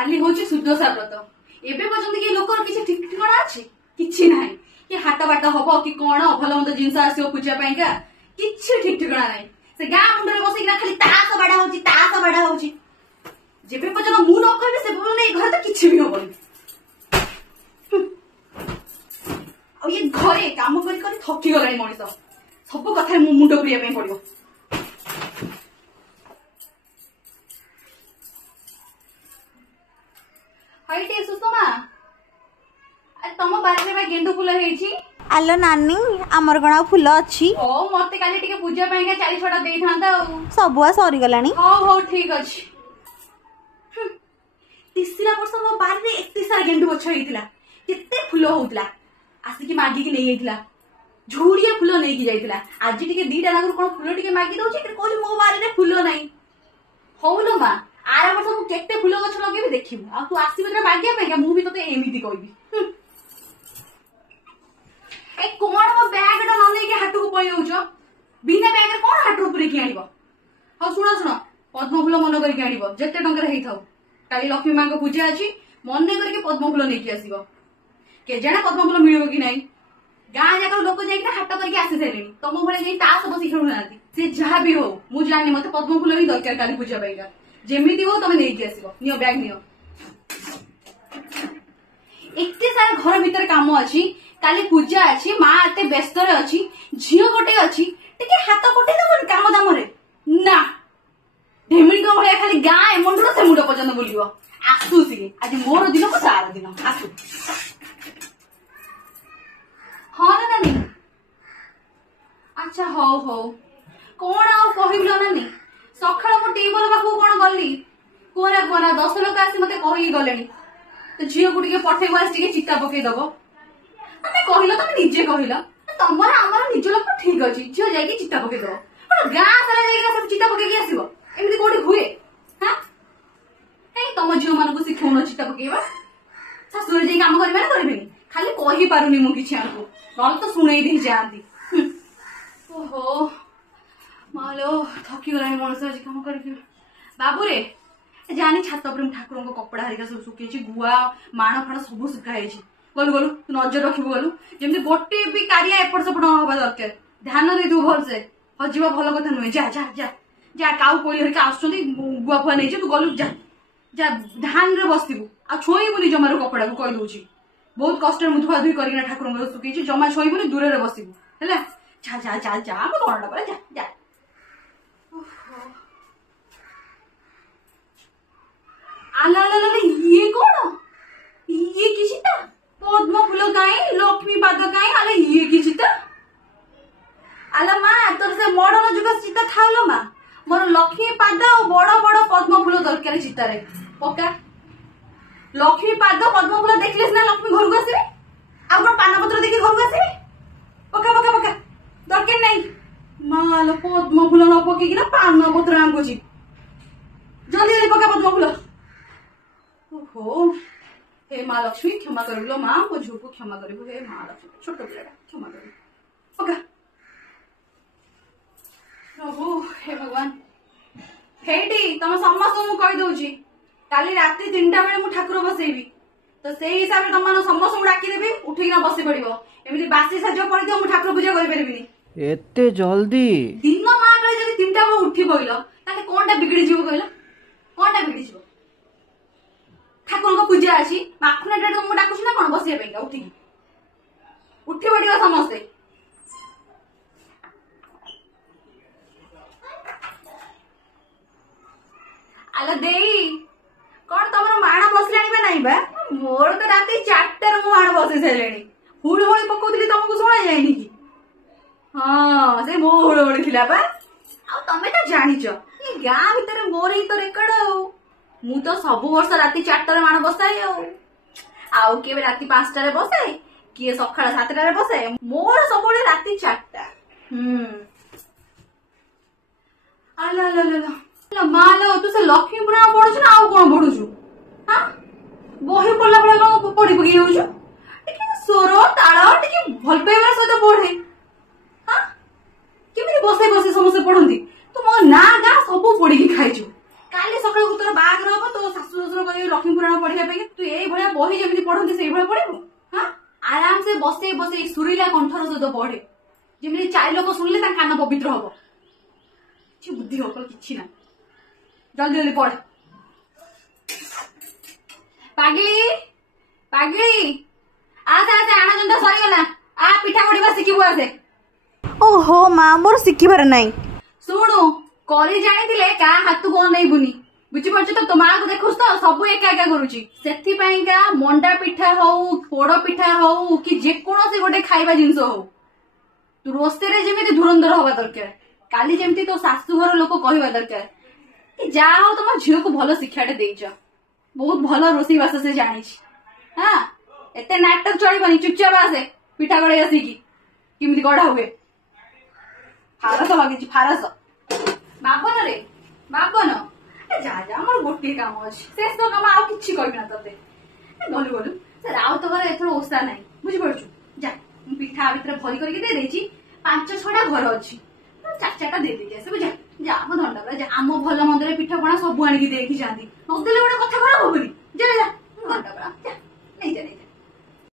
काली होची सुदशा व्रत एबे पर्यंत कि लोक किसी ठीक ठिकाना अछि किछि नाही कि हाट बाट हबो कि कोन भल मंद जिंस आसीओ पूजा पाइका किछि ठीक ठिकाना नाही से गां मुंडरे बसी खाली तास बाडा होची जेबे पर्यंत मु न कहबे से बोल नै घर त किछि भी होबनी आ ये घरे काम करी थकी गलानी मनिष सब कथा मुंड पुरिया पे पड़िबो हाइटे सुषमा तम बारे में गेंडू फूल हेची आलो नानी आमर गणा फूल अच्छी ओ मते काली टिके पूजा पाइका 40 छटा देई थांदा सबुआ सरी गलानी हो ठीक अछि तीसरा वर्ष मो बारे में 31 सारा गेंडू गछ हेतिला केते फूल होउतला आसी की मागी की नै हेतिला झुड़िया फूल नै की जाइतिला आज टिके दीटा लागु कोन फूल टिके मागी दउची कि कोइ मो बारे में फूल नै होउलो मा आरा वर्ष मु केते फूल गछ लगेबी देखिबु आ तू आसी बेरा मागिया पाइका मु भी तते एमिति कहबी ए कोन मो बैग ड न नै के हाथ को पई होउछ बिना बैग कोन हाथ ऊपर की आनिबो हो सुना पद्म फूल मन करके आनिबो जत्ते टंकर हेई थाउ काली लक्ष्मी मां को पूजा अछि मन नै करके पद्म फूल नै की आसीबो के जाने पद्म फूल मिलिबो कि नै गां जाकर लोक जाई के हाट करके आसी सेलेनी तम भले जाई तास बसी खेलु नाती से जहा भी हो मु जानि मते पद्म फूल ही दरकार काली पूजा पाइका जेमिति हो तमे नै की आसीबो नियो बैग नियो एते सारा घर भीतर काम अछि काली पूजा अछि मां एते व्यस्त रे अछि झियो गोटे अछि टिके हाथ कोटे दबन काम दाम रे ना ढेमिन को भले खाली गां ए मुंडरो से मुंड पर्यंत बोलिबो आसु सी आज मोर दिन को सारा दिन आसु हां ना नानी अच्छा हो कोन आ कहिबलो नानी सखा मो टेबल बाखु कोन गल्ली कोना 10 लोक आसी मते कहि गलेनी तो झियो गुडी के पठे वास टिके चित्ता पके दबो अने कहिलो तमे निजे कहिलो तमरा हमर निज लोक ठीक अछि झियो जाई के चित्ता पके दबो पर गां सारा जाई के सब चित्ता पके के आसीबो एमिति कोडी हुए हां ए तम झियो मानको सिखौनो चित्ता पकेबा ससुर जाई काम करबे ना करबेनी खाली कहि पारुनी मु किछि आनको नल तो सुनै दी जांदी ओहो मालो थकी गलानी मनस आज काम करके बाबू रे जानी छात पर ठाकुर को कपड़ा हरिका सब सुखी गुआ माण फाण सब सुखाई गलु तू नजर रखिबु गलु जेमति गोटे भी कार्य एपट सपट हवा दरकार ध्यान दे तू भल से हजिबा भल कथा नुहे जा जा जा जा काउ कोली हरिका आछुंती गुआ फुआ नै तू गलु जा जा ध्यान रे बसतिबु आ छोईबुनी जमारो कपड़ा को कहि दोची बहुत कष्ट में मुथुआ धुई करिना ठाकुर को सुखी जमा छोईबुनी दूर रे बसतिबु हैला जा जा जा जा हम कोनडा पर जा जा आला ये कौन ये किसिता पद्म फूल काई लक्ष्मी पाद काई आले ये किसिता आला मां तोर से मॉडर्न जुग चिता थालो मां मोर लक्ष्मी पाद और बड़ बड़ पद्म फूल दरकार चिता रे पक्का लक्ष्मी पाद पद्म फूल देखले ना लक्ष्मी घर को आसीबे आ कोन पान पत्र देखि घर को आसीबे पक्का पक्का पक्का दरकार नै माल पद्म फूल न पके कि ना पान पत्र आंगुची जल्दी जल्दी पक्का पद्म फूल ओहो हे माँ लक्ष्मी क्षमा करिलो माँ को झूठ को क्षमा करिबो हे माँ लक्ष्मी छोट पिलाटा क्षमा करिबो ओके प्रभु हे भगवान हेटी तम समस्त मु कहि दोची काली राती 3टा बेले मु ठाकुर बसेबी तो सेही हिसाब रे तमन समस्त मु डाकी देबी उठी ना बसी पड़िबो एमिति बासी साजो पड़ि मु ठाकुर पूजा करि परबिनी एते जल्दी दिन मां कले जदी 3टा बेले उठी पइलो ताले कोनटा बिगड़ी जीवो कहला कोनटा बिगड़ी जीवो ठाकुर को पूजा अछि माखुना डेट मु डाकुछ ना कोन बसिया पेगा उठी बडियो समस्त आला देई कोन तमरो माणा बसलानी बा नाही बा मोर तो राती 4टा रे मु माणा बसे सेलेनी हुळ हुळ पकोतली तुमको सुना जायनी की हां से मो हुळ हुळ थिला बा आ तमे त जानिचो ई गां भीतर मोर ही तो रेकर्ड मु तो सब वर्ष राती 4टा रे माण बसाई आउ केबे राती 5टा रे बसाई किए सखाळ 7टा रे बसाई मोर सबले राती 4टा आला ला ला ला मालो तू से लक्ष्मी पुराण पढुछ ना आउ कोन पढुछ हां बही पढला बळे लो पढी पकी होउछ टिके स्वर ताळ टिके भल पेवर सहित पढे हां केबे बसे बसे समस्त पढंती तू मो ना गा सब पढी की खाइछु काली सकाळ तोर बाग रहबो तो सासु ससुर ଠାକୁର କହିବେ ଲକ୍ଷ୍ମୀ ପୁରାଣ ପଢିବା ପାଇଁ ତୁ ଏଇଭଳିଆ ବହି ଯେମିତି ପଢନ୍ତି ସେଇଭଳିଆ ପଢିବୁ ହଁ ଆରାମ ସେ ବସେଇ ବସେଇ ସୁରିଲା କଣ୍ଠର ସହିତ ପଢେ ଯେମିତି 4 ଲୋକ ଶୁଣିଲେ ତାଙ୍କ କାନ ପବିତ୍ର ହବ କିଛି ବୁଦ୍ଧି ହବ କିଛି ନା ଜଲ୍ଦି ଜଲ୍ଦି ପଢ ପାଗିଳି ପାଗିଳି ଆସେ ଆସେ ଆଣଜନ୍ତା ସରିଗଲା ଆ ପିଠା ପଢିବା ଶିଖିବୁ ଆସେ ଓହୋ ମା ମୋର ଶିଖିବାର ନାହିଁ ଶୁଣୁ କରି ଜାଣିଥିଲେ କାହା ହାତକୁ ଅନେଇବୁନି ବୁଝିପାରୁଛୁ ତ ତୋ ମାକୁ ଦେଖୁଛୁ ତ ସବୁ ଏକା ଏକା କରୁଛି ସେଥିପାଇଁକା ମଣ୍ଡା ପିଠା ହଉ ପୋଡ ପିଠା ହଉ କି ଯେକୌଣସି ଗୋଟେ ଖାଇବା ଜିନିଷ ହଉ ତୁ ରୋଷେଇରେ ଯେମିତି ଧୁରନ୍ଧର ହବା ଦରକାର କାଲି ଯେମିତି ତୋ ଶାଶୁଘର ଲୋକ କହିବା ଦରକାର କି ଯାହା ହଉ ତମ ଝିଅକୁ ଭଲ ଶିକ୍ଷାଟେ ଦେଇଛ ବହୁତ ଭଲ ରୋଷେଇ ବାସ ସେ ଜାଣିଛି ହଁ ଏତେ ନାଟକ ଚଳିବନି ଚୁପଚାପ ଆସେ ପିଠା ଗড়େଇ ଆସିକି କେମିତି ଗଢା ହୁଏ ଫାରସ ଲାଗିଛି ଫାରସ ବାବନରେ ବାବନ ଯା ଯା ଆମର ଗୋଟିଏ କାମ ଅଛି ଶେଷ କାମ ଆଉ କିଛି କହିବି ନା ତତେ ଗଲୁ ଗଲୁ ସେ ରାଉତ ଘର ଏଥର ଓଷା ନାହିଁ ବୁଝିପାରୁଛୁ ଯା ମୁଁ ପିଠା ଭିତରେ ଭରି କରିକି ଦେଇଦେଇଛି 5-6ଟା ଘର ଅଛି 4-4ଟା ଦେଇଦେଇଛି ଆସିବୁ ଯା ଯା ଆମ ଧଣ୍ଡା ଯା ଆମ ଭଲ ମନ୍ଦରେ ପିଠା ପଣା ସବୁ ଆଣିକି ଦେଇକି ଯାଆନ୍ତି ନଦେଲେ ଗୋଟେ କଥା ଖରାପ ହବନି ଯା ଯା ଧଣ୍ଡା ଯା ନେଇଯା ନେଇଯା